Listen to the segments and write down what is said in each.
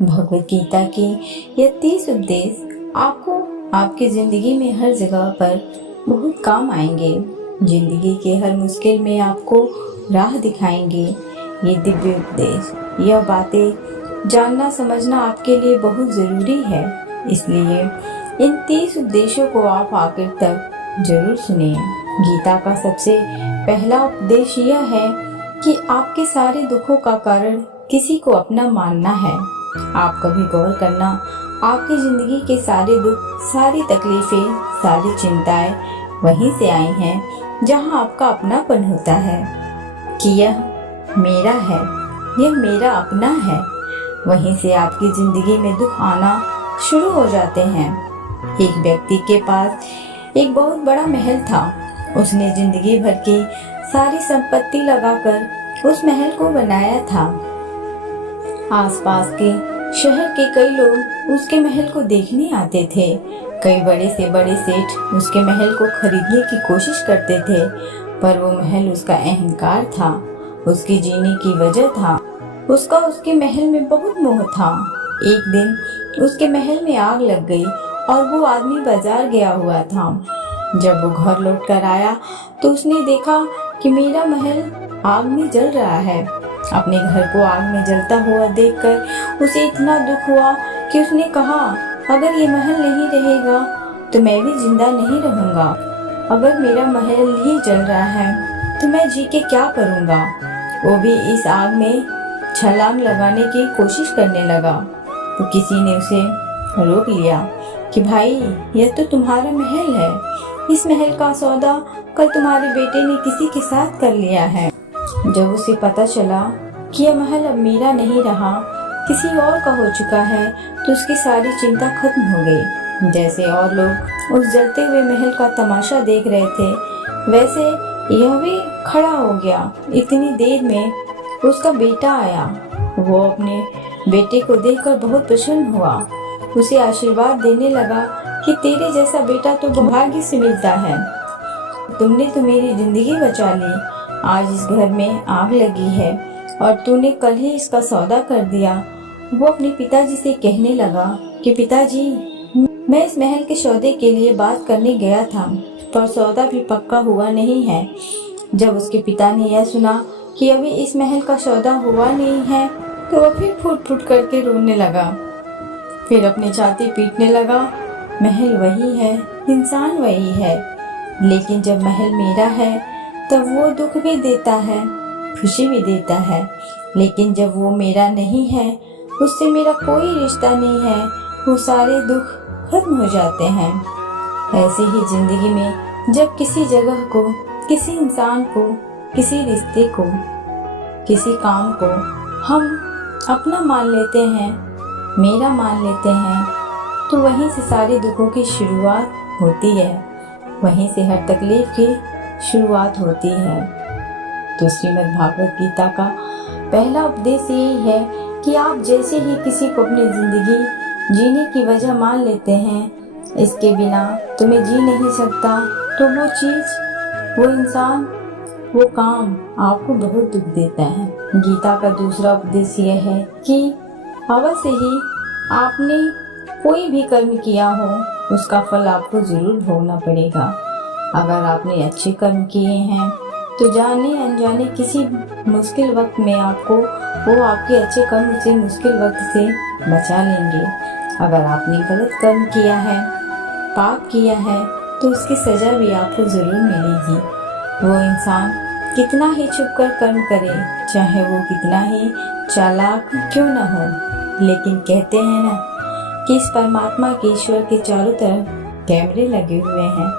भगवत गीता के ये 30 उपदेश आपको आपकी जिंदगी में हर जगह पर बहुत काम आएंगे। जिंदगी के हर मुश्किल में आपको राह दिखाएंगे। ये दिव्य उपदेश, यह बातें जानना समझना आपके लिए बहुत जरूरी है। इसलिए इन 30 उपदेशों को आप आखिर तक जरूर सुनें। गीता का सबसे पहला उपदेश यह है कि आपके सारे दुखों का कारण किसी को अपना मानना है। आप कभी गौर करना, आपकी जिंदगी के सारे दुख, सारी तकलीफें, सारी चिंताएं वहीं से आई हैं जहां आपका अपनापन होता है कि यह मेरा है, यह मेरा अपना है। वहीं से आपकी जिंदगी में दुख आना शुरू हो जाते हैं। एक व्यक्ति के पास एक बहुत बड़ा महल था। उसने जिंदगी भर की सारी संपत्ति लगाकर उस महल को बनाया था। आसपास के शहर के कई लोग उसके महल को देखने आते थे। कई बड़े से बड़े सेठ उसके महल को खरीदने की कोशिश करते थे, पर वो महल उसका अहंकार था, उसकी जीने की वजह था। उसका उसके महल में बहुत मोह था। एक दिन उसके महल में आग लग गई और वो आदमी बाजार गया हुआ था। जब वो घर लौट कर आया तो उसने देखा कि मेरा महल आग में जल रहा है। अपने घर को आग में जलता हुआ देखकर उसे इतना दुख हुआ कि उसने कहा, अगर ये महल नहीं रहेगा तो मैं भी जिंदा नहीं रहूंगा। अगर मेरा महल ही जल रहा है तो मैं जी के क्या करूंगा। वो भी इस आग में छलांग लगाने की कोशिश करने लगा तो किसी ने उसे रोक लिया कि भाई, यह तो तुम्हारा महल है। इस महल का सौदा कल तुम्हारे बेटे ने किसी के साथ कर लिया है। जब उसे पता चला कि यह महल अब मेरा नहीं रहा, किसी और का हो चुका है, तो उसकी सारी चिंता खत्म हो गई। जैसे और लोग उस जलते हुए महल का तमाशा देख रहे थे, वैसे यह भी खड़ा हो गया। इतनी देर में उसका बेटा आया। वो अपने बेटे को देखकर बहुत प्रसन्न हुआ। उसे आशीर्वाद देने लगा कि तेरे जैसा बेटा तो भाग्य से मिलता है। तुमने तो मेरी जिंदगी बचा ली। आज इस घर में आग लगी है और तूने कल ही इसका सौदा कर दिया। वो अपने पिताजी से कहने लगा कि पिताजी, मैं इस महल के सौदे के लिए बात करने गया था, पर सौदा भी पक्का हुआ नहीं है। जब उसके पिता ने यह सुना कि अभी इस महल का सौदा हुआ नहीं है तो वह फिर फुट फुट करके रोने लगा। फिर अपनी छाती पीटने लगा। महल वही है, इंसान वही है, लेकिन जब महल मेरा है तब वो दुख भी देता है, खुशी भी देता है। लेकिन जब वो मेरा नहीं है, उससे मेरा कोई रिश्ता नहीं है, वो सारे दुख खत्म हो जाते हैं। ऐसे ही जिंदगी में जब किसी जगह को, किसी इंसान को, किसी रिश्ते को, किसी काम को हम अपना मान लेते हैं, मेरा मान लेते हैं, तो वहीं से सारे दुखों की शुरुआत होती है। वहीं से हर तकलीफ की शुरुआत होती है। तो श्रीमद् भागवत गीता का पहला उपदेश यही है कि आप जैसे ही किसी को अपनी जिंदगी जीने की वजह मान लेते हैं, इसके बिना तुम्हें जी नहीं सकता, तो वो चीज, वो इंसान, वो काम आपको बहुत दुख देता है। गीता का दूसरा उपदेश यह है कि अवश्य ही आपने कोई भी कर्म किया हो, उसका फल आपको जरूर भोगना पड़ेगा। अगर आपने अच्छे कर्म किए हैं तो जाने अनजाने किसी मुश्किल वक्त में आपको वो आपके अच्छे कर्म से मुश्किल वक्त से बचा लेंगे। अगर आपने गलत कर्म किया है, पाप किया है, तो उसकी सजा भी आपको जरूर मिलेगी। वो इंसान कितना ही छुपकर कर्म करे, चाहे वो कितना ही चालाक क्यों न हो, लेकिन कहते हैं ना कि इस परमात्मा के, ईश्वर के चारों तरफ कैमरे लगे हुए हैं।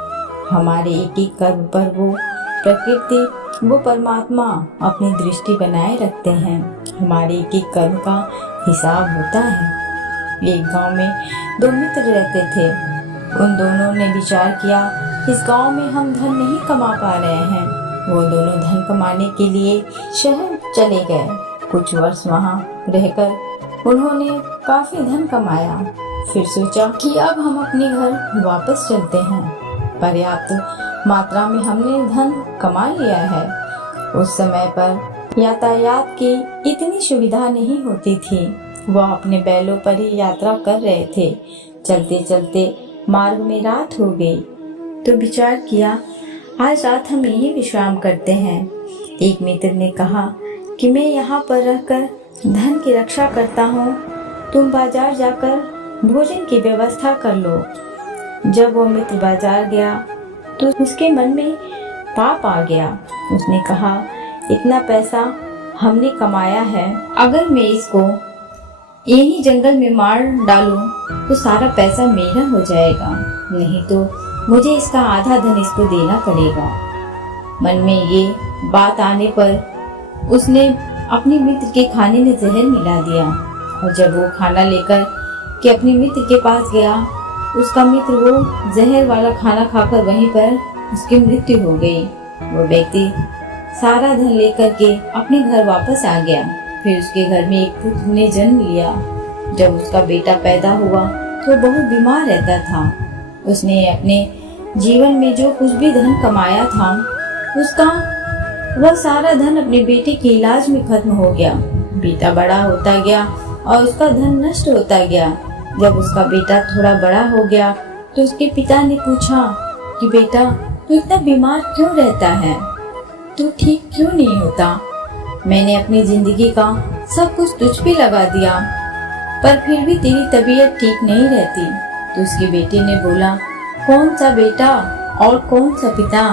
हमारे एक एक कर्म पर वो प्रकृति, वो परमात्मा अपनी दृष्टि बनाए रखते हैं। हमारे एक एक कर्म का हिसाब होता है। एक गांव में 2 मित्र रहते थे। उन दोनों ने विचार किया, इस गांव में हम धन नहीं कमा पा रहे हैं। वो दोनों धन कमाने के लिए शहर चले गए। कुछ वर्ष वहां रहकर उन्होंने काफी धन कमाया। फिर सोचा कि अब हम अपने घर वापस चलते हैं। पर्याप्त मात्रा में हमने धन कमा लिया है। उस समय पर यातायात की इतनी सुविधा नहीं होती थी। वह अपने बैलों पर ही यात्रा कर रहे थे। चलते चलते मार्ग में रात हो गई तो विचार किया, आज रात हम यहीं विश्राम करते हैं। एक मित्र ने कहा कि मैं यहाँ पर रहकर धन की रक्षा करता हूँ, तुम बाजार जाकर भोजन की व्यवस्था कर लो। जब वो मित्र बाजार गया तो उसके मन में पाप आ गया। उसने कहा, इतना पैसा हमने कमाया है, अगर मैं इसको यही जंगल में मार डालूं तो सारा पैसा मेरा हो जाएगा, नहीं तो मुझे इसका आधा धन इसको देना पड़ेगा। मन में ये बात आने पर उसने अपने मित्र के खाने में जहर मिला दिया और जब वो खाना लेकर के अपने मित्र के पास गया, उसका मित्र वो जहर वाला खाना खाकर वहीं पर उसकी मृत्यु हो गई। वो व्यक्ति सारा धन लेकर के अपने घर वापस आ गया। फिर उसके घर में एक पुत्र ने जन्म लिया। जब उसका बेटा पैदा हुआ तो बहुत बीमार रहता था। उसने अपने जीवन में जो कुछ भी धन कमाया था उसका वह सारा धन अपने बेटे के इलाज में खत्म हो गया। बेटा बड़ा होता गया और उसका धन नष्ट होता गया। जब उसका बेटा थोड़ा बड़ा हो गया तो उसके पिता ने पूछा कि बेटा, तू इतना बीमार क्यों रहता है, तू ठीक क्यों नहीं होता? मैंने अपनी जिंदगी का सब कुछ तुझ पे लगा दिया पर फिर भी तेरी तबीयत ठीक नहीं रहती। तो उसके बेटे ने बोला, कौन सा बेटा और कौन सा पिता,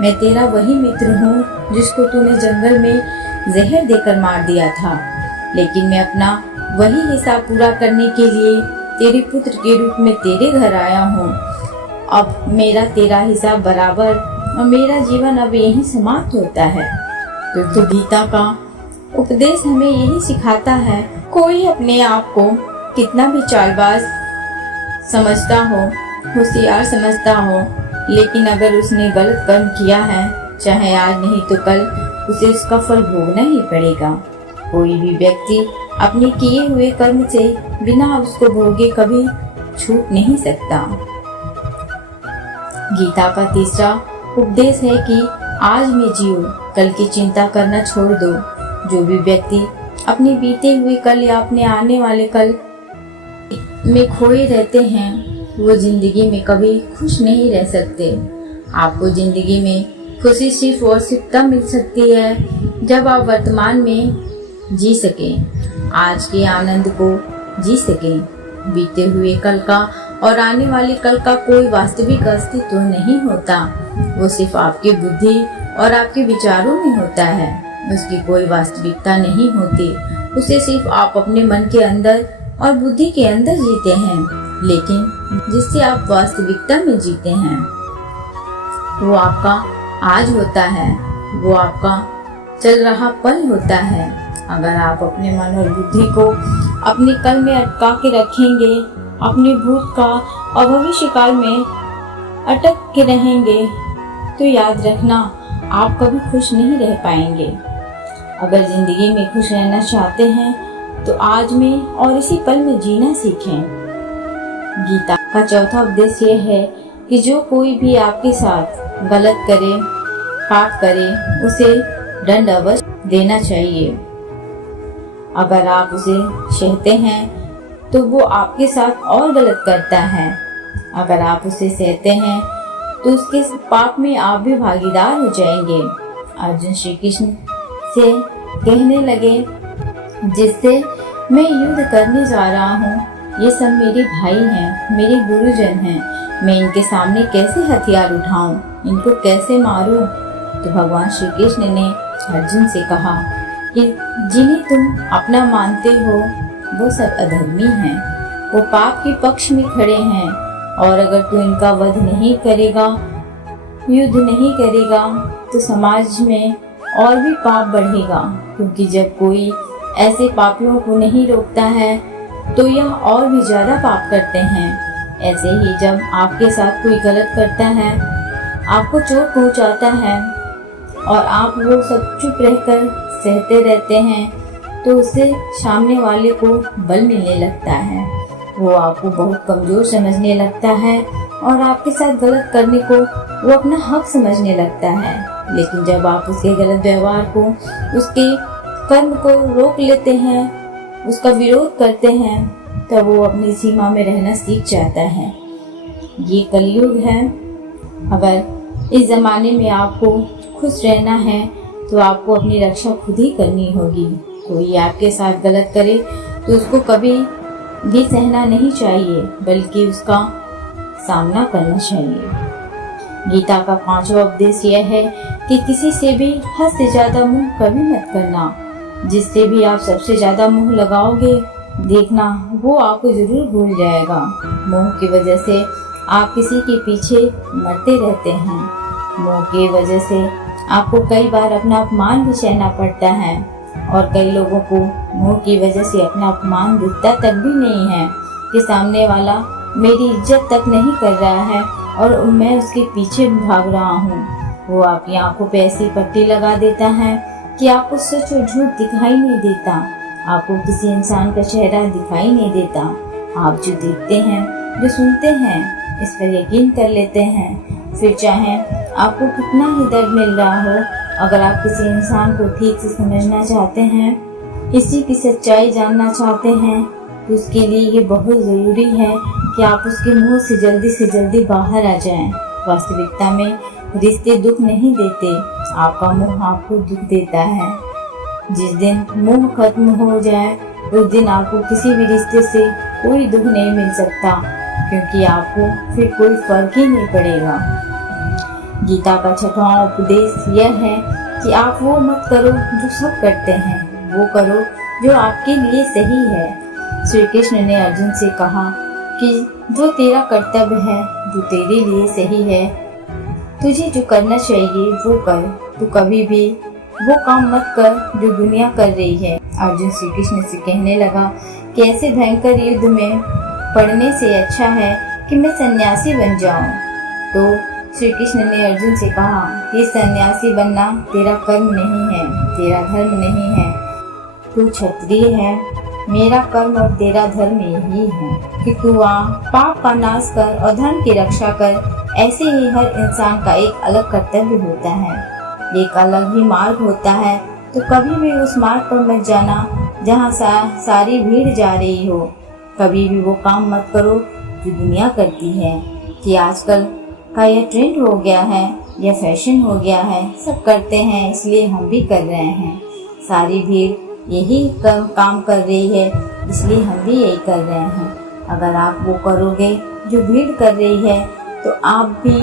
मैं तेरा वही मित्र हूँ जिसको तूने जंगल में जहर देकर मार दिया था, लेकिन मैं अपना वही हिसाब पूरा करने के लिए तेरे पुत्र के रूप में तेरे घर आया हूँ। अब मेरा तेरा हिसाब बराबर और मेरा जीवन अब यही समाप्त होता है। तो गीता का उपदेश हमें यही सिखाता है, कोई अपने आप को कितना भी चालबाज समझता हो, होशियार समझता हो, लेकिन अगर उसने गलत कर्म किया है, चाहे आज नहीं तो कल उसे उसका फल भोगना ही पड़ेगा। कोई भी व्यक्ति अपने किए हुए कर्म से बिना उसको भोगे कभी छूट नहीं सकता। गीता का तीसरा उपदेश है कि आज में जियो, कल की चिंता करना छोड़ दो। जो भी व्यक्ति अपने बीते हुए कल या अपने आने वाले कल में खोए रहते हैं वो जिंदगी में कभी खुश नहीं रह सकते। आपको जिंदगी में खुशी सिर्फ और सिर्फ तब मिल सकती है जब आप वर्तमान में जी सकें, आज के आनंद को जी सकें। बीते हुए कल का और आने वाले कल का कोई वास्तविक अस्तित्व तो नहीं होता, वो सिर्फ आपकी बुद्धि और आपके विचारों में होता है। उसकी कोई वास्तविकता नहीं होती, उसे सिर्फ आप अपने मन के अंदर और बुद्धि के अंदर जीते हैं, लेकिन जिससे आप वास्तविकता में जीते हैं वो आपका आज होता है, वो आपका चल रहा पल होता है। अगर आप अपने मन और बुद्धि को अपने कल में अटका के रखेंगे, अपने भूत का और भविष्य काल में अटक के रहेंगे, तो याद रखना आप कभी खुश नहीं रह पाएंगे। अगर जिंदगी में खुश रहना चाहते हैं तो आज में और इसी पल में जीना सीखें। गीता का चौथा उपदेश ये है कि जो कोई भी आपके साथ गलत करे, पाप करे, उसे दंड अवश्य देना चाहिए। अगर आप उसे सहते हैं तो वो आपके साथ और गलत करता है। अगर आप उसे सहते हैं तो उसके पाप में आप भी भागीदार हो जाएंगे। अर्जुन श्री कृष्ण से कहने लगे, जिससे मैं युद्ध करने जा रहा हूँ ये सब मेरे भाई हैं, मेरे गुरुजन हैं, मैं इनके सामने कैसे हथियार उठाऊं, इनको कैसे मारूं? तो भगवान श्री कृष्ण ने अर्जुन से कहा कि जिन्हें तुम अपना मानते हो वो सब अधर्मी हैं, वो पाप के पक्ष में खड़े हैं, और अगर तू इनका वध नहीं करेगा, युद्ध नहीं करेगा तो समाज में और भी पाप बढ़ेगा, क्योंकि जब कोई ऐसे पापियों को नहीं रोकता है तो यह और भी ज्यादा पाप करते हैं। ऐसे ही जब आपके साथ कोई गलत करता है, आपको चोट पहुंचाता है और आप वो सब चुप रहकर सहते रहते हैं, तो उससे सामने वाले को बल मिलने लगता है, वो आपको बहुत कमजोर समझने लगता है और आपके साथ गलत करने को वो अपना हक समझने लगता है। लेकिन जब आप उसके गलत व्यवहार को, उसके कर्म को रोक लेते हैं उसका विरोध करते हैं तब वो अपनी सीमा में रहना सीख जाता है। ये कलयुग है। अगर इस जमाने में आपको खुश रहना है तो आपको अपनी रक्षा खुद ही करनी होगी। कोई आपके साथ गलत करे तो उसको कभी भी सहना नहीं चाहिए, बल्कि उसका सामना करना चाहिए। गीता का 5वां उपदेश यह है कि किसी से भी हद से ज्यादा मुंह कभी मत करना। जिससे भी आप सबसे ज्यादा मुंह लगाओगे, देखना वो आपको जरूर भूल जाएगा। मुंह की वजह से आप किसी के पीछे मरते रहते हैं। मुंह की वजह से आपको कई बार अपना अपमान भी सहना पड़ता है, और कई लोगों को मुंह की वजह से अपना अपमान दिखता तक भी नहीं है कि सामने वाला मेरी इज्जत तक नहीं कर रहा है और मैं उसके पीछे भाग रहा हूँ। वो आपकी आंखों पे ऐसी पट्टी लगा देता है कि आपको सच और झूठ दिखाई नहीं देता। आपको किसी इंसान का चेहरा दिखाई नहीं देता। आप जो देखते हैं, जो सुनते हैं, इस पर यकीन कर लेते हैं। फिर चाहे आपको कितना ही दर्द मिल रहा हो, अगर आप किसी इंसान को ठीक से समझना चाहते हैं, इसी की सच्चाई जानना चाहते हैं, तो उसके लिए ये बहुत ज़रूरी है कि आप उसके मुंह से जल्दी बाहर आ जाएं। वास्तविकता में रिश्ते दुख नहीं देते, आपका मुंह आपको दुख देता है। जिस दिन मुंह खत्म हो जाए उस दिन आपको किसी भी रिश्ते से कोई दुख नहीं मिल सकता, क्योंकि आपको फिर कोई फर्क ही नहीं पड़ेगा। गीता का 6वां उपदेश यह है कि आप वो मत करो जो सब करते हैं, वो करो जो आपके लिए सही है। श्री कृष्ण ने अर्जुन से कहा कि जो तेरा कर्तव्य है, जो तेरे लिए सही है, तुझे जो करना चाहिए वो कर। तू कभी भी वो काम मत कर जो दुनिया कर रही है। अर्जुन श्री कृष्ण से कहने लगा कि ऐसे भयंकर युद्ध में पड़ने से अच्छा है कि मैं सन्यासी बन जाऊं। तो श्री कृष्ण ने अर्जुन से कहा कि सन्यासी बनना तेरा कर्म नहीं है, तेरा धर्म नहीं है। तू क्षत्रिय है, मेरा कर्म और तेरा धर्म यही है कि तू पाप का नाश कर और धर्म की रक्षा कर। ऐसे ही हर इंसान का एक अलग कर्तव्य होता है, एक अलग ही मार्ग होता है। तो कभी भी उस मार्ग पर मत जाना जहाँ सारी भीड़ जा रही हो। कभी भी वो काम मत करो जो दुनिया करती है, कि आजकल का यह ट्रेंड हो गया है, यह फैशन हो गया है, सब करते हैं इसलिए हम भी कर रहे हैं। सारी भीड़ यही काम कर रही है इसलिए हम भी यही कर रहे हैं। अगर आप वो करोगे जो भीड़ कर रही है तो आप भी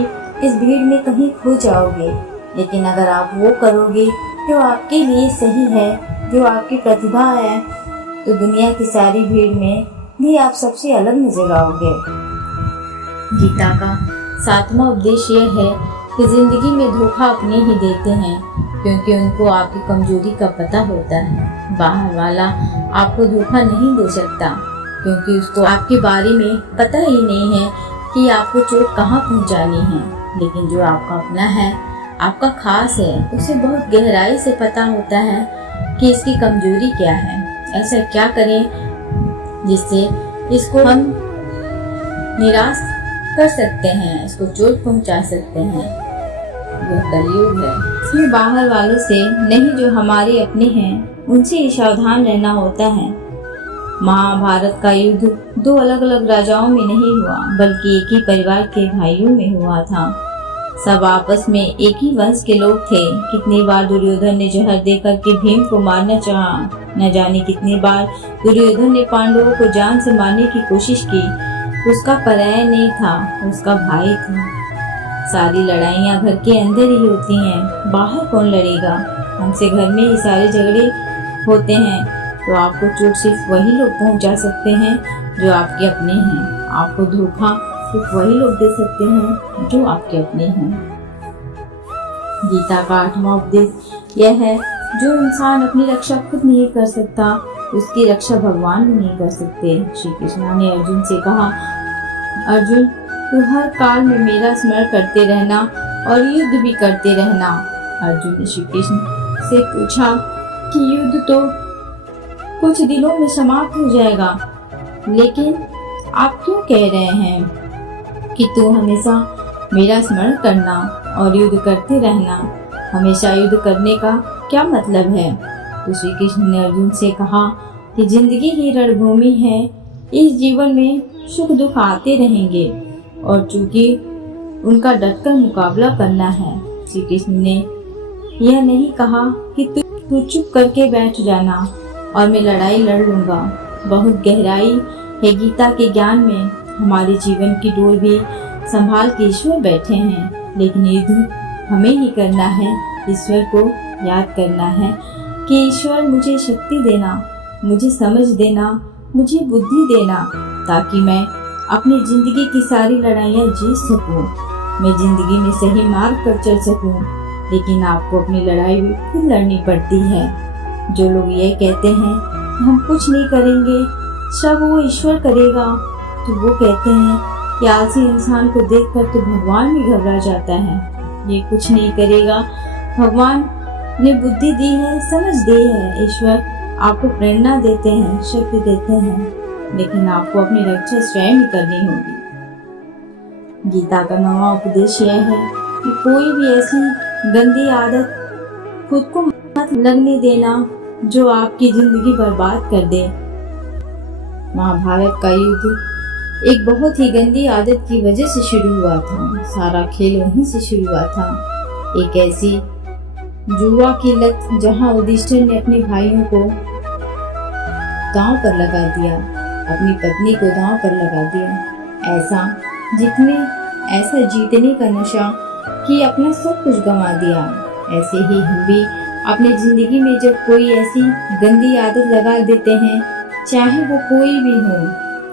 इस भीड़ में कहीं खो जाओगे। लेकिन अगर आप वो करोगे जो आपके लिए सही है, जो आपकी प्रतिभा है, तो दुनिया की सारी भीड़ में भी आप सबसे अलग नजर आओगे। गीता का 7वां उपदेश यह है कि जिंदगी में धोखा अपने ही देते हैं, क्योंकि उनको आपकी कमजोरी का पता होता है। बाहर वाला आपको धोखा नहीं दे सकता, क्योंकि उसको आपके बारे में पता ही नहीं है कि आपको चोट कहाँ पहुँचानी है। लेकिन जो आपका अपना है, आपका खास है, उसे बहुत गहराई से पता होता है कि इसकी कमजोरी क्या है, ऐसा क्या करें जिससे इसको हम निराश कर सकते हैं, इसको चोट पहुंचा सकते हैं। यह कलयुग है। इसमें बाहर वालों से नहीं, जो हमारे अपने हैं उनसे ही सावधान रहना होता है। महाभारत का युद्ध 2 अलग अलग राजाओं में नहीं हुआ, बल्कि एक ही परिवार के भाइयों में हुआ था। सब आपस में एक ही वंश के लोग थे। कितनी बार दुर्योधन ने जहर देकर के भीम को मारना चाहा, न जाने कितनी बार दुर्योधन ने पांडवों को जान से मारने की कोशिश की। उसका पराया नहीं था, उसका भाई था। सारी लड़ाइयाँ घर के अंदर ही होती हैं, बाहर कौन लड़ेगा। हमसे घर में ही सारे झगड़े होते हैं, तो आपको चोट सिर्फ वही लोग पहुंचा सकते हैं जो आपके अपने हैं। आपको धोखा सिर्फ वही लोग दे सकते हैं जो आपके अपने हैं। गीता का 8वां उपदेश यह है, जो इंसान अपनी रक्षा खुद नहीं कर सकता, उसकी रक्षा भगवान भी नहीं कर सकते। श्री कृष्ण ने अर्जुन से कहा, अर्जुन तू हर काल में मेरा स्मरण करते रहना और युद्ध भी करते रहना। अर्जुन ने श्री कृष्ण से पूछा कि युद्ध तो कुछ दिनों में समाप्त हो जाएगा, लेकिन आप क्यों कह रहे हैं कि तू हमेशा मेरा स्मरण करना और युद्ध करते रहना? हमेशा युद्ध करने का क्या मतलब है? तो श्री कृष्ण ने अर्जुन से कहा, कि जिंदगी ही रणभूमि है, इस जीवन में सुख दुख आते रहेंगे और चूंकि उनका डटकर मुकाबला करना है। श्री कृष्ण ने यह नहीं कहा कि तू चुप करके बैठ जाना और मैं लड़ाई लड़ लूंगा। बहुत गहराई है गीता के ज्ञान में। हमारे जीवन की डोर भी संभाल के ईश्वर बैठे हैं, लेकिन युद्ध हमें ही करना है। ईश्वर को याद करना है कि ईश्वर मुझे शक्ति देना, मुझे समझ देना, मुझे बुद्धि देना, ताकि मैं अपनी जिंदगी की सारी लड़ाइयाँ जीत सकूं, मैं जिंदगी में सही मार्ग पर चल सकूं। लेकिन आपको अपनी लड़ाई भी खुद लड़नी पड़ती है। जो लोग ये कहते हैं कि हम कुछ नहीं करेंगे, सब वो ईश्वर करेगा, तो वो कहते हैं कि आलसी इंसान को देखकर तो भगवान भी घबरा जाता है। ये कुछ नहीं करेगा, भगवान ने बुद्धि दी है, समझ दी है। ईश्वर आपको प्रेरणा देते हैं, शक्ति देते हैं, लेकिन आपको अपनी रक्षा स्वयं ही करनी होगी। गीता का 9वां उपदेश यह है कि कोई भी ऐसी गंदी आदत खुद को मत लगने देना जो आपकी जिंदगी बर्बाद कर दे। महाभारत का युद्ध एक बहुत ही गंदी आदत की वजह से शुरू हुआ था। सारा खेल वहीं से शुरू हुआ था। एक ऐसी जुआ की लत जहां युधिष्ठिर ने अपने भाइयों को दांव पर लगा दिया, अपनी पत्नी को दांव पर लगा दिया। ऐसा जीतने का नशा कि अपना सब कुछ गंवा दिया। ऐसे ही हम भी अपनी जिंदगी में जब कोई ऐसी गंदी आदत लगा देते हैं, चाहे वो कोई भी हो,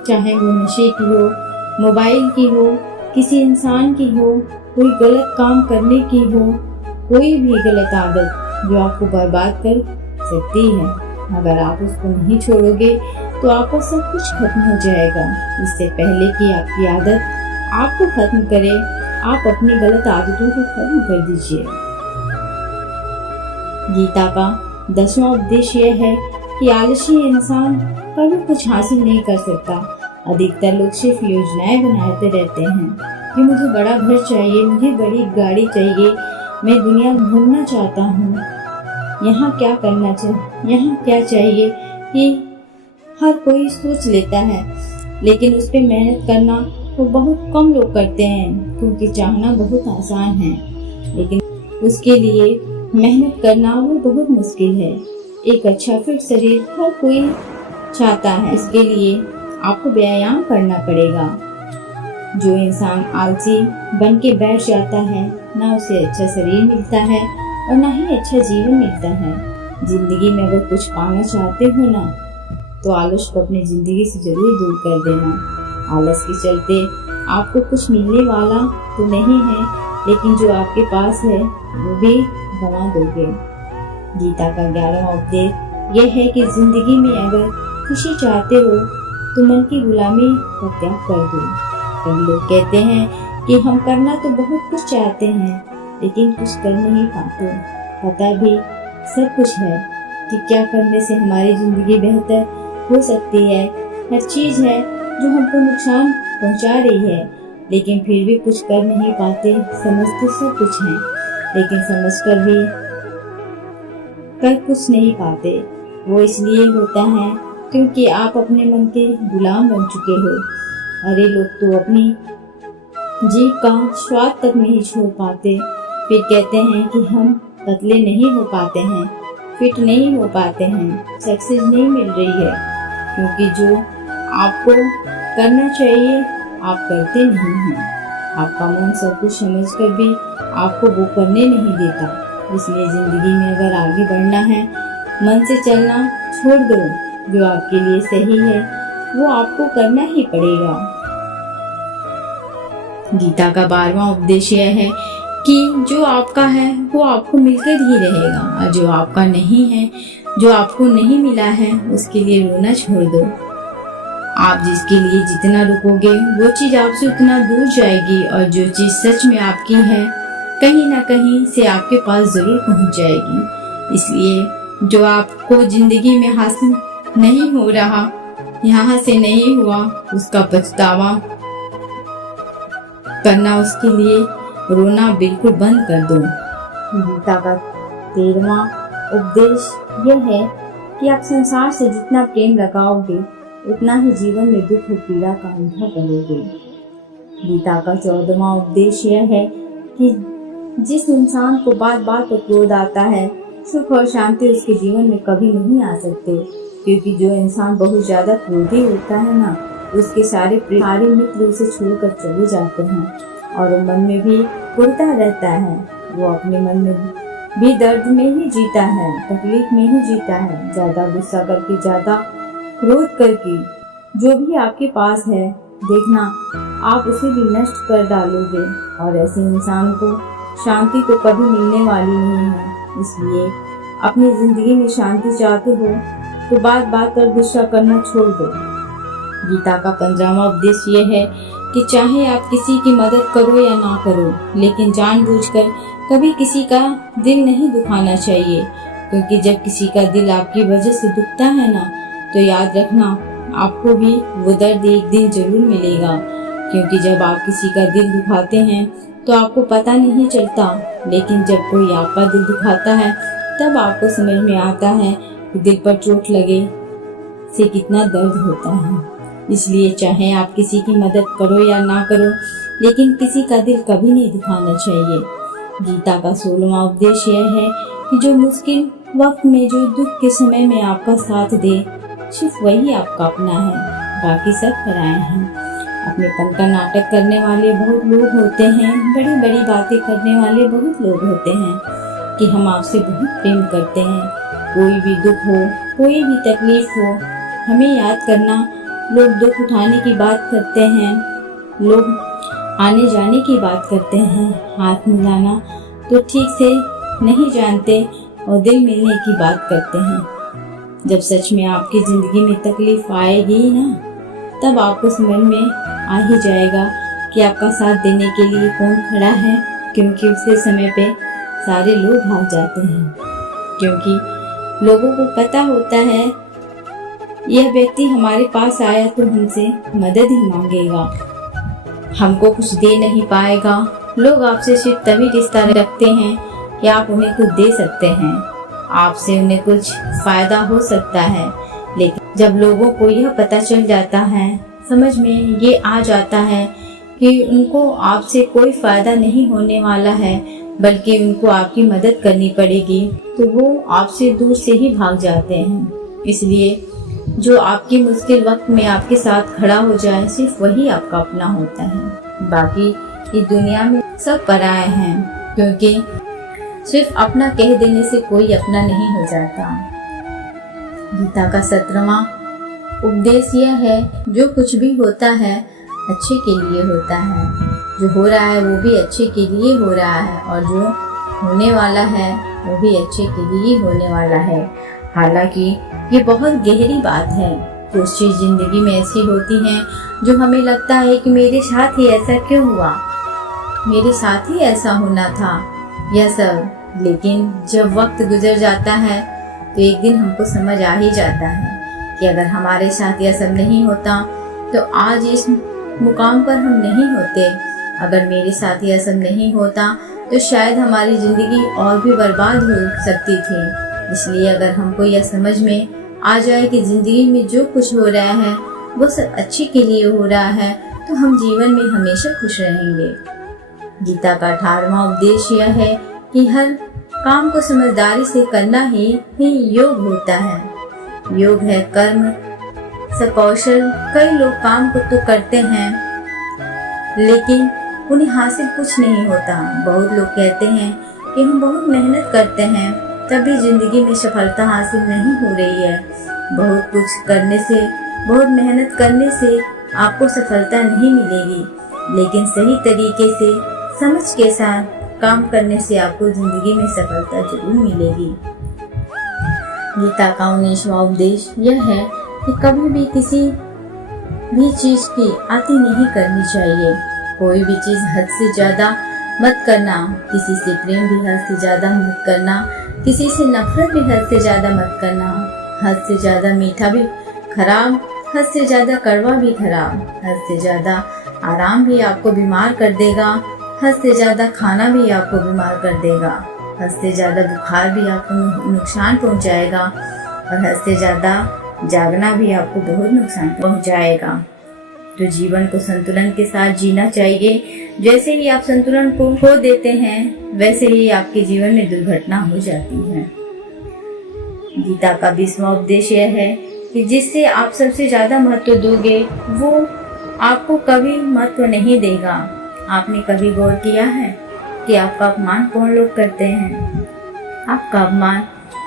चाहे वो नशे की हो, मोबाइल की हो, किसी इंसान की हो, कोई गलत काम करने की हो, कोई भी गलत आदत जो आपको बर्बाद कर सकती है, अगर आप उसको नहीं छोड़ोगे तो आपका सब कुछ खत्म हो जाएगा। इससे पहले कि आपकी आदत आपको खत्म करे, आप अपनी गलत आदतों को खत्म कर दीजिए। गीता का 10वां उपदेश यह है कि आलसी इंसान कभी कुछ हासिल नहीं कर सकता। अधिकतर लोग सिर्फ योजनाएं बनाते रहते हैं कि मुझे बड़ा घर चाहिए, मुझे बड़ी गाड़ी चाहिए, मैं दुनिया घूमना चाहता हूँ, यहाँ क्या करना चाहिए, यहाँ क्या चाहिए, ये हर कोई सोच लेता है। लेकिन उस पर मेहनत करना वो बहुत कम लोग करते हैं, क्योंकि चाहना बहुत आसान है, लेकिन उसके लिए मेहनत करना वो बहुत मुश्किल है। एक अच्छा फिट शरीर हर कोई चाहता है, इसके लिए आपको व्यायाम करना पड़ेगा। जो इंसान आलसी बन के बैठ जाता है, ना उसे अच्छा शरीर मिलता है और ना ही अच्छा जीवन मिलता है। जिंदगी में अगर कुछ पाना चाहते हो ना, तो आलस को अपनी जिंदगी से जरूर दूर कर देना। आलस के चलते आपको कुछ मिलने वाला तो नहीं है, लेकिन जो आपके पास है वो भी गंवा दोगे। गीता का 11वां उपदेश यह है कि जिंदगी में अगर खुशी चाहते हो तो मन की गुलामी का त्याग कर दो। कई लोग कहते हैं कि हम करना तो बहुत कुछ चाहते हैं, लेकिन कुछ कर नहीं पाते। पता भी सब कुछ है कि क्या करने से हमारी जिंदगी बेहतर हो सकती है। हर चीज है जो हमको नुकसान पहुंचा रही है, लेकिन फिर भी कुछ कर नहीं पाते। समझते सब कुछ है, लेकिन समझकर भी कर कुछ नहीं पाते। वो इसलिए होता है क्योंकि आप अपने मन के गुलाम बन चुके हो। अरे लोग तो अपनी जीभ का स्वाद तक नहीं छोड़ पाते, फिर कहते हैं कि हम पतले नहीं हो पाते हैं, फिट नहीं हो पाते हैं, सक्सेस नहीं मिल रही है, क्योंकि जो आपको करना चाहिए आप करते नहीं हैं। आपका मन सब कुछ समझकर भी आपको वो करने नहीं देता। इसलिए जिंदगी में अगर आगे बढ़ना है, मन से चलना छोड़ दो। जो आपके लिए सही है वो आपको करना ही पड़ेगा। गीता का 12वां उपदेश यह है कि जो आपका है वो आपको मिलकर ही रहेगा, और जो आपका नहीं है, जो आपको नहीं मिला है, उसके लिए रोना छोड़ दो। आप जिसके लिए जितना रुकोगे वो चीज आपसे उतना दूर जाएगी, और जो चीज सच में आपकी है कहीं ना कहीं से आपके पास जरूर पहुंच जाएगी। इसलिए जो आपको जिंदगी में हासिल नहीं हो रहा, यहाँ से नहीं हुआ, उसका पछतावा करना, उसके लिए रोना बिल्कुल बंद कर दो। गीता का 13वां उपदेश यह है कि आप संसार से जितना प्रेम लगाओगे उतना ही जीवन में दुख और पीड़ा का अनुभव करोगे। गीता का 14वां उपदेश यह है कि जिस इंसान को बार बार पर क्रोध आता है, सुख और शांति उसके जीवन में कभी नहीं आ सकते, क्योंकि जो इंसान बहुत ज्यादा क्रोधी होता है ना, उसके सारे मित्र उसे छोड़कर चले जाते हैं और वो मन में भी घुटता रहता है। वो अपने मन में भी दर्द में ही जीता है, तकलीफ में ही जीता है, ज्यादा गुस्सा करके, ज्यादा क्रोध करके। जो भी आपके पास है, देखना आप उसे भी नष्ट कर डालोगे और ऐसे इंसान को शांति तो कभी मिलने वाली नहीं है। इसलिए अपनी जिंदगी में शांति चाहते हो तो बात बात पर गुस्सा करना छोड़ दो। गीता का 15वां उपदेश यह है कि चाहे आप किसी की मदद करो या ना करो, लेकिन जानबूझकर कभी किसी का दिल नहीं दुखाना चाहिए, क्योंकि जब किसी का दिल आपकी वजह से दुखता है ना, तो याद रखना आपको भी वो दर्द एक दिन जरूर मिलेगा। क्योंकि जब आप किसी का दिल दुखाते हैं तो आपको पता नहीं चलता, लेकिन जब कोई आपका दिल दुखाता है तब आपको समझ में आता है कि दिल पर चोट लगे से कितना दर्द होता है। इसलिए चाहे आप किसी की मदद करो या ना करो, लेकिन किसी का दिल कभी नहीं दुखाना चाहिए। गीता का 16वां उपदेश यह है कि जो मुश्किल वक्त में, जो दुख के समय में आपका साथ दे, सिर्फ वही आपका अपना है, बाकी सब पराए हैं। अपनेपन का नाटक करने वाले बहुत लोग होते हैं, बड़ी बड़ी बातें करने वाले बहुत लोग होते हैं कि हम आपसे बहुत प्रेम करते हैं। कोई भी दुख हो, कोई भी तकलीफ हो, हमें याद करना। लोग दुख उठाने की बात करते हैं, लोग आने जाने की बात करते हैं, हाथ मिलाना तो ठीक से नहीं जानते और दिल मिलने की बात करते हैं। जब सच में आपकी जिंदगी में तकलीफ आएगी ना, तब आपको समझ में आ ही जाएगा कि आपका साथ देने के लिए कौन खड़ा है, क्योंकि उसी समय पे सारे लोग भाग जाते हैं, क्योंकि लोगों को पता होता है यह व्यक्ति हमारे पास आया तो हमसे मदद ही मांगेगा, हमको कुछ दे नहीं पाएगा। लोग आपसे सिर्फ तभी रिश्ता रखते हैं कि आप उन्हें कुछ दे सकते हैं, आपसे उन्हें कुछ फायदा हो सकता है। लेकिन जब लोगों को यह पता चल जाता है, समझ में ये आ जाता है कि उनको आपसे कोई फायदा नहीं होने वाला है, बल्कि उनको आपकी मदद करनी पड़ेगी, तो वो आपसे दूर से ही भाग जाते हैं। इसलिए जो आपकी मुश्किल वक्त में आपके साथ खड़ा हो जाए, सिर्फ वही आपका अपना होता है। बाकी इस दुनिया में सब पराए हैं, क्योंकि सिर्फ अपना कह देने से कोई अपना नहीं हो जाता। गीता का 17वां उपदेश यह है, जो कुछ भी होता है अच्छे के लिए होता है। जो हो रहा है वो भी अच्छे के लिए हो रहा है, और जो होने वाला है वो भी अच्छे के लिए होने वाला है। हालांकि ये बहुत गहरी बात है। कुछ चीज जिंदगी में ऐसी होती हैं जो हमें लगता है कि मेरे साथ ही ऐसा क्यों हुआ, मेरे साथ ही ऐसा होना था, यह सब। लेकिन जब वक्त गुजर जाता है तो एक दिन हमको समझ आ ही जाता है कि अगर हमारे साथ यह सब नहीं होता तो आज इस मुकाम पर हम नहीं होते। अगर मेरे साथ यह सब नहीं होता तो शायद हमारी जिंदगी और भी बर्बाद हो सकती थी। इसलिए अगर हमको यह समझ में आ जाए कि जिंदगी में जो कुछ हो रहा है वो सब अच्छे के लिए हो रहा है, तो हम जीवन में हमेशा खुश रहेंगे। गीता का 18वां उपदेश यह है कि हर काम को समझदारी से करना ही योग होता है। योग है कर्म सकौशल। कई लोग काम को तो करते हैं लेकिन उन्हें हासिल कुछ नहीं होता। बहुत लोग कहते हैं कि हम बहुत मेहनत करते हैं तभी जिंदगी में सफलता हासिल नहीं हो रही है। बहुत कुछ करने से, बहुत मेहनत करने से आपको सफलता नहीं मिलेगी, लेकिन सही तरीके से समझ के साथ काम करने से आपको जिंदगी में सफलता जरूर मिलेगी। गीता का 19वां उपदेश यह है कि कभी भी किसी भी चीज की अति नहीं करनी चाहिए। कोई भी चीज हद से ज्यादा मत करना। किसी से प्रेम भी हद से ज्यादा मत करना, किसी से नफरत भी हद से ज्यादा मत करना। हद से ज्यादा मीठा भी खराब, हद से ज्यादा कड़वा भी खराब। हद से ज्यादा आराम भी आपको बीमार कर देगा, हद से ज्यादा खाना भी आपको बीमार कर देगा। हद से ज्यादा बुखार भी आपको नुकसान पहुंचाएगा। और हद से ज़्यादा जागना भी आपको बहुत नुकसान पहुंचाएगा। तो जीवन को संतुलन के साथ जीना चाहिए। जैसे ही आप संतुलन को खो देते हैं वैसे ही आपके जीवन में दुर्घटना हो जाती है। गीता का 20वां उपदेश यह है कि जिससे आप सबसे ज्यादा महत्व दोगे वो आपको कभी महत्व नहीं देगा। आपने कभी गौर किया है कि आपका अपमान कौन लोग करते हैं? आपका अपमान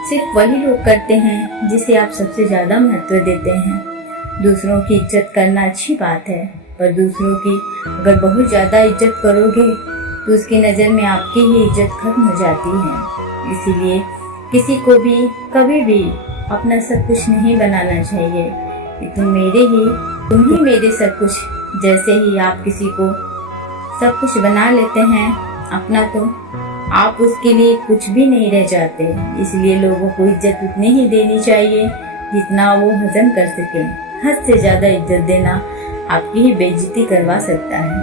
सिर्फ वही लोग करते हैं जिसे आप सबसे ज्यादा महत्व देते हैं। दूसरों की इज्जत करना अच्छी बात है, पर दूसरों की अगर बहुत ज्यादा इज्जत करोगे तो उसकी नजर में आपकी ही इज्जत खत्म हो जाती है। इसीलिए किसी को भी कभी भी अपना सब कुछ नहीं बनाना चाहिए कि तुम ही मेरे सब कुछ। जैसे ही आप किसी को सब कुछ बना लेते हैं अपना, तो आप उसके लिए कुछ भी नहीं रह जाते। इसलिए लोगों को इज्जत उतनी ही देनी चाहिए जितना वो हजम कर सके। हद से ज्यादा इज्जत देना आपकी ही बेइज्जती करवा सकता है।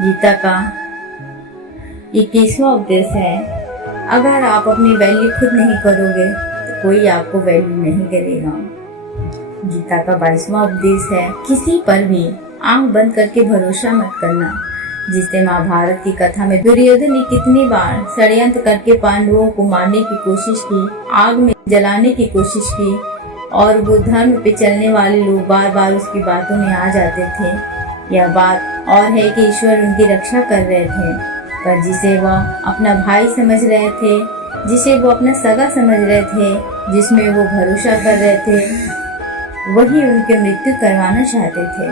गीता का 21वां उपदेश है, अगर आप अपनी वैल्यू खुद नहीं करोगे तो कोई आपको वैल्यू नहीं करेगा। गीता का 22वां उपदेश है, किसी पर भी आंख बंद करके भरोसा मत करना। जिससे महाभारत की कथा में दुर्योधन ने कितनी बार षड्यंत्र करके पांडवों को मारने की कोशिश की, आग में जलाने की कोशिश की, और वो धर्म पे चलने वाले लोग बार बार उसकी बातों में आ जाते थे। यह बात और है कि ईश्वर उनकी रक्षा कर रहे थे, पर जिसे वह अपना भाई समझ रहे थे, जिसे वो अपना सगा समझ रहे थे, जिसमें वो भरोसा कर रहे थे, वही उनकी मृत्यु करवाना चाहते थे।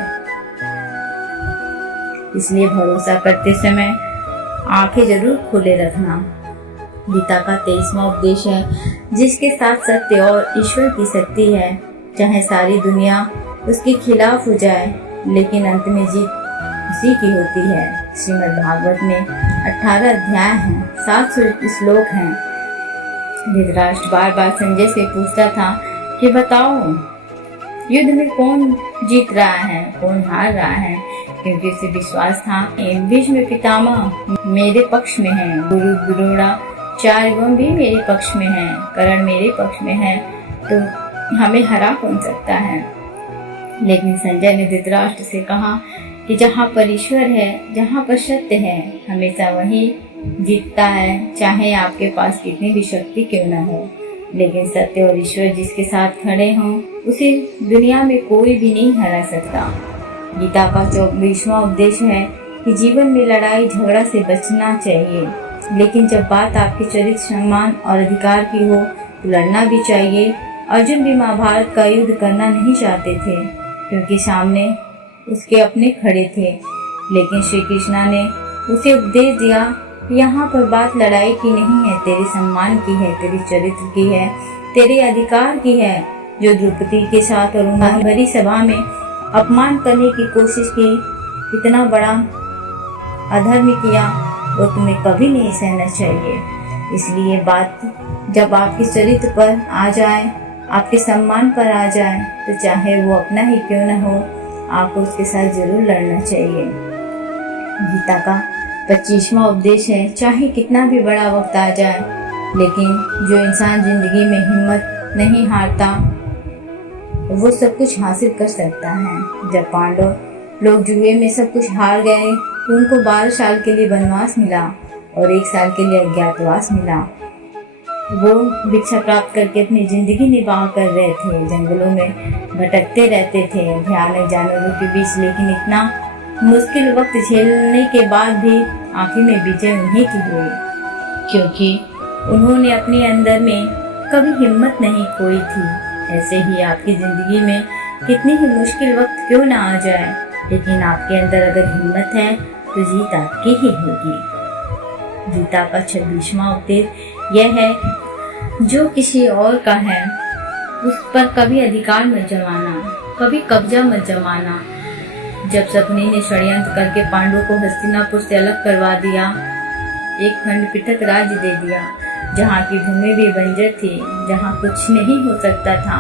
इसलिए भरोसा करते समय आंखें जरूर खोले रखना। गीता का 23वां उपदेश है, जिसके साथ सत्य और ईश्वर की शक्ति है, चाहे सारी दुनिया उसके खिलाफ हो जाए, लेकिन अंत में जीत उसी की होती है। श्रीमद् भागवत में 18 अध्याय हैं, 700 श्लोक हैं। धृतराष्ट्र बार बार संजय से पूछता था कि बताओ युद्ध में कौन जीत रहा है, कौन हार रहा है, क्योंकि उसे विश्वास था भीष्म पितामह मेरे पक्ष में है, गुरु द्रोणाचार्य भी मेरे पक्ष में है, कर्ण मेरे पक्ष में है, तो हमें हरा कौन सकता है। लेकिन संजय ने धृतराष्ट्र से कहा कि जहाँ पर ईश्वर है, जहाँ पर सत्य है, हमेशा वही जीतता है, चाहे आपके पास कितनी भी शक्ति क्यों न हो। लेकिन सत्य और ईश्वर जिसके साथ खड़े हों उसे दुनिया में कोई भी नहीं हरा सकता। गीता का 24वां उपदेश है कि जीवन में लड़ाई झगड़ा से बचना चाहिए, लेकिन जब बात आपके चरित्र, सम्मान और अधिकार की हो तो लड़ना भी चाहिए। अर्जुन भी महाभारत का युद्ध करना नहीं चाहते थे, क्योंकि सामने उसके अपने खड़े थे, लेकिन श्री कृष्णा ने उसे उपदेश दिया कि यहाँ पर बात लड़ाई की नहीं है, तेरे सम्मान की है, तेरे चरित्र की है, तेरे अधिकार की है। जो द्रौपदी के साथ और उन्होंने भरी सभा में अपमान करने की कोशिश की, इतना बड़ा अधर्म किया, वो तुम्हें कभी नहीं सहना चाहिए। इसलिए बात जब आपके चरित्र पर आ जाए, आपके सम्मान पर आ जाए, तो चाहे वो अपना ही क्यों न हो, आपको उसके साथ जरूर लड़ना चाहिए। गीता का 25वां उपदेश है, चाहे कितना भी बड़ा वक्त आ जाए, लेकिन जो इंसान जिंदगी में हिम्मत नहीं हारता वो सब कुछ हासिल कर सकता है। जब पांडव लोग जुए में सब कुछ हार गए तो उनको 12 साल के लिए वनवास मिला और 1 साल के लिए अज्ञातवास मिला। वो भिक्षा प्राप्त करके अपनी जिंदगी निर्वाह कर रहे थे, जंगलों में भटकते रहते थे भयानक जानवरों के बीच, लेकिन इतना मुश्किल वक्त झेलने के बाद भी आखिर में विजय उन्हीं की हुई, क्योंकि उन्होंने अपने अंदर में कभी हिम्मत नहीं खोई थी। ऐसे ही आपकी जिंदगी में कितनी ही मुश्किल वक्त क्यों ना आ जाए, लेकिन आपके अंदर अगर हिम्मत है तो जीत आपकी ही होगी। गीता का 26वां उपदेश यह है, जो किसी और का है उस पर कभी अधिकार मत जमाना, कभी कब्जा मत जमाना। जब शकुनी ने षड्यंत्र करके पांडवों को हस्तिनापुर से अलग करवा दिया, एक खंड पृथक राज्य दे दिया, जहाँ की भूमि भी बंजर थी, जहाँ कुछ नहीं हो सकता था,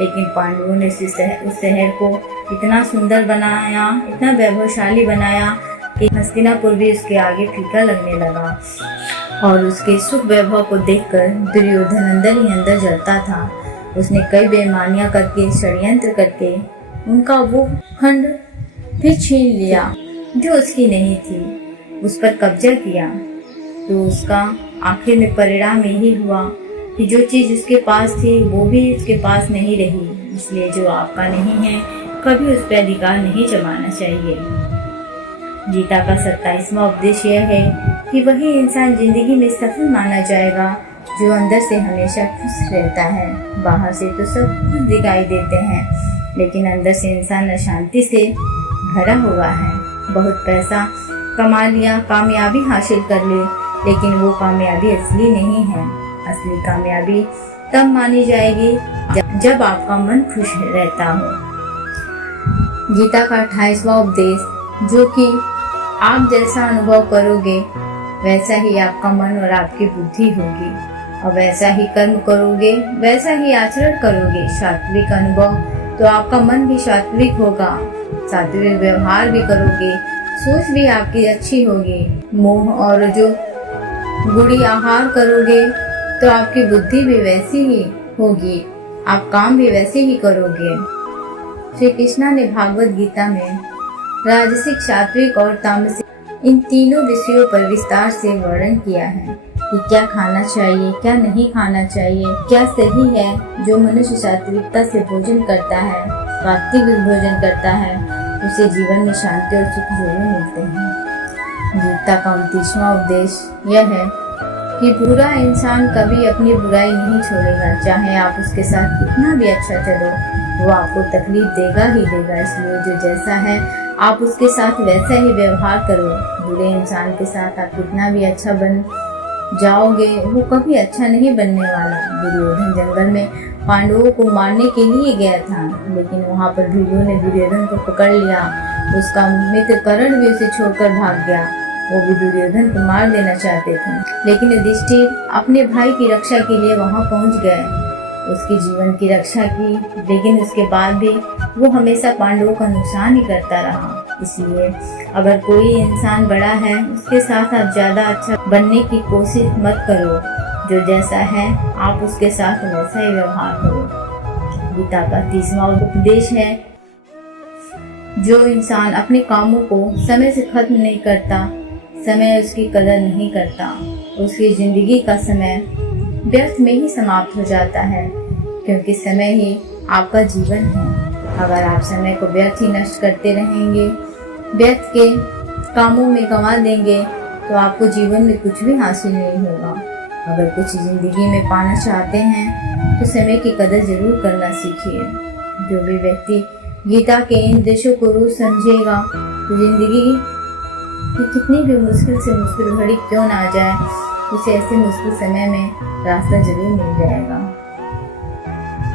लेकिन पांडवों ने उस शहर को इतना सुंदर बनाया, इतना वैभवशाली बनाया कि हस्तिनापुर भी उसके आगे फीका लगने लगा। और उसके सुख वैभव को देखकर दुर्योधन अंदर ही अंदर जलता था। उसने कई बेईमानियां करके, षड्यंत्र करके उनका वो खंड फिर छीन लिया जो उसकी नहीं थी, उस पर कब्जा किया। तो उसका आखिर में परिणाम यही हुआ कि जो चीज़ उसके पास थी वो भी उसके पास नहीं रही। इसलिए जो आपका नहीं है कभी उस पर अधिकार नहीं जमाना चाहिए। गीता का 27वां उपदेश यह है कि वही इंसान जिंदगी में सफल माना जाएगा जो अंदर से हमेशा खुश रहता है। बाहर से तो सब कुछ दिखाई देते हैं, लेकिन अंदर से इंसान अशांति से भरा हुआ है। बहुत पैसा कमा लिया, कामयाबी हासिल कर ली, लेकिन वो कामयाबी असली नहीं है। असली कामयाबी तब मानी जाएगी जब आपका मन खुश रहता हो। गीता का 28वां उपदेश, जो कि आप जैसा अनुभव करोगे वैसा ही आपका मन और आपकी बुद्धि होगी, और वैसा ही कर्म करोगे वैसा ही आचरण करोगे। सात्विक अनुभव तो आपका मन भी सात्विक होगा, सात्विक व्यवहार भी करोगे, सोच भी आपकी अच्छी होगी। मोह और जो बुरी आहार करोगे तो आपकी बुद्धि भी वैसी ही होगी, आप काम भी वैसे ही करोगे। श्री कृष्णा ने भागवत गीता में राजसिक, सात्विक और तामसिक इन तीनों विषयों पर विस्तार से वर्णन किया है कि क्या खाना चाहिए, क्या नहीं खाना चाहिए, क्या सही है। जो मनुष्य सात्विकता से भोजन करता है, सात्विक भोजन करता है, उसे जीवन में शांति और सुख जरूर मिलते हैं। गीता का 29वां उपदेश यह है कि बुरा इंसान कभी अपनी बुराई नहीं छोड़ेगा। चाहे आप उसके साथ कितना भी अच्छा चलो, वो आपको तकलीफ देगा ही देगा। इसलिए जो जैसा है आप उसके साथ वैसा ही व्यवहार करो। बुरे इंसान के साथ आप कितना भी अच्छा बन जाओगे, वो कभी अच्छा नहीं बनने वाला। दुर्योधन जंगल में पांडवों को मारने के लिए गया था, लेकिन वहाँ पर भीलों ने दुर्योधन को पकड़ लिया। उसका मित्र कर्ण भी उसे छोड़कर भाग गया। वो भी दुर्योधन को मार देना चाहते थे, लेकिन युधिष्ठिर अपने भाई की रक्षा के लिए वहाँ पहुँच गए, उसके जीवन की रक्षा की। लेकिन उसके बाद भी वो हमेशा पांडवों का नुकसान ही करता रहा। इसलिए अगर कोई इंसान बड़ा है, उसके साथ आप ज्यादा अच्छा बनने की कोशिश मत करो। जो जैसा है आप उसके साथ वैसा ही व्यवहार करो। गीता का 30वां उपदेश है, जो इंसान अपने कामों को समय से खत्म नहीं करता, समय उसकी कदर नहीं करता, उसकी जिंदगी का समय व्यर्थ में ही समाप्त हो जाता है, क्योंकि समय ही आपका जीवन है। अगर आप समय को व्यर्थ ही नष्ट करते रहेंगे, व्यर्थ के कामों में गंवा देंगे, तो आपको जीवन में कुछ भी हासिल नहीं होगा। अगर कुछ जिंदगी में पाना चाहते हैं तो समय की कदर जरूर करना सीखिए। जो भी व्यक्ति गीता के इन उपदेशों को रोज समझेगा तो जिंदगी की कितनी भी मुश्किल से मुश्किल घड़ी क्यों ना आ जाए, उसे ऐसे मुश्किल समय में रास्ता जरूर मिल जाएगा।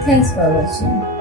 Thanks for watching.